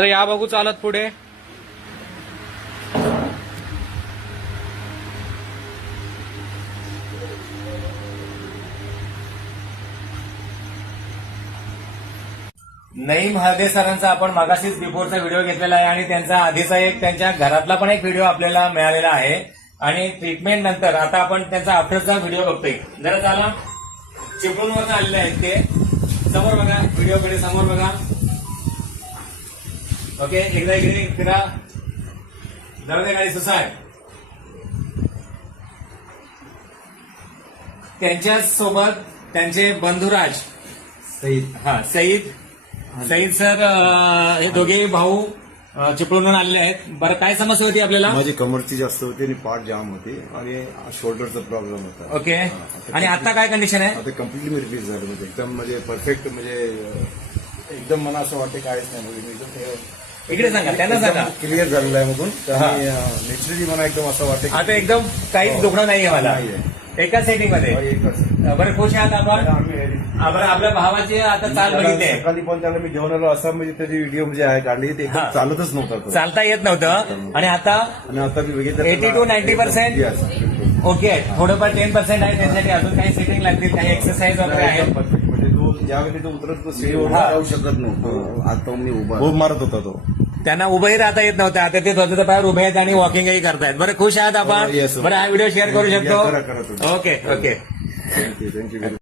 तर या बघू चालत पुढे. नईम हळदे सरांचा आपण मागाशीच बिफोरचा व्हिडिओ घेतलेला आहे आणि त्यांचा आधीचा एक त्यांच्या घरातला पण एक व्हिडिओ आपल्याला मिळालेला आहे. आणि ट्रीटमेंट नंतर आता आपण त्यांचा आफ्टरचा व्हिडिओ बघतोय. जरा चला, चिपळूणवरून आलेले आहेत ते. समोर बघा, व्हिडिओकडे समोर बघा. ओके, एकदा इकडे फिरा. जाऊ दे गाडी सुसाय. त्यांच्या सोबत त्यांचे बंधुराज सईद सर, हे दोघे भाऊ चिपळूणवरून आलेले आहेत. बरं, काय समस्या होती आपल्याला? माझी कमरची जास्त होती आणि पाठ जाम होती आणि शोल्डरचा प्रॉब्लेम होता. ओके, आणि आता काय कंडिशन आहे? आता कम्प्लिटली मी रिलीज झालं, म्हणजे एकदम म्हणजे परफेक्ट, म्हणजे एकदम मला असं वाटतं काहीच नाही, म्हणजे मी एकदम इकडे सांगा, त्यांना सांगा. क्लिअर झालेलं आहे मधून. नॅचरली मला एकदम असं वाटतं आता एकदम काहीच दुखणं नाहीये मला एका सेटिंग मध्ये. बरं, खुश आहात आपण? बरं, आपल्या भावाचे आता चाल बघितली. सकाळी पण त्याला मी घेऊन आलो, असं म्हणजे त्याची व्हिडिओ म्हणजे आहे काढली, ते एकदम चालतच नव्हता तो. चालता येत नव्हतं. आणि आता मी बघितलं 80 to 90%. ओके, थोडंफार 10% आहे. त्यासाठी अजून काही सेटिंग लागतील, काही एक्सरसाइज वगैरे आहे. म्हणजे तो ज्यावेळी तो उतरत तो सीडीवर जाऊ शकत नव्हतो. आता मी उभा मारत होता तो. त्यांना उभंही राहता येत नव्हतं. आता ते स्वतःच्या पायावर उभे आहेत आणि वॉकिंगही करतायत. बरं, खुश आहात आपण? बरं, हा व्हिडिओ शेअर करू शकतो. ओके. थँक्यू.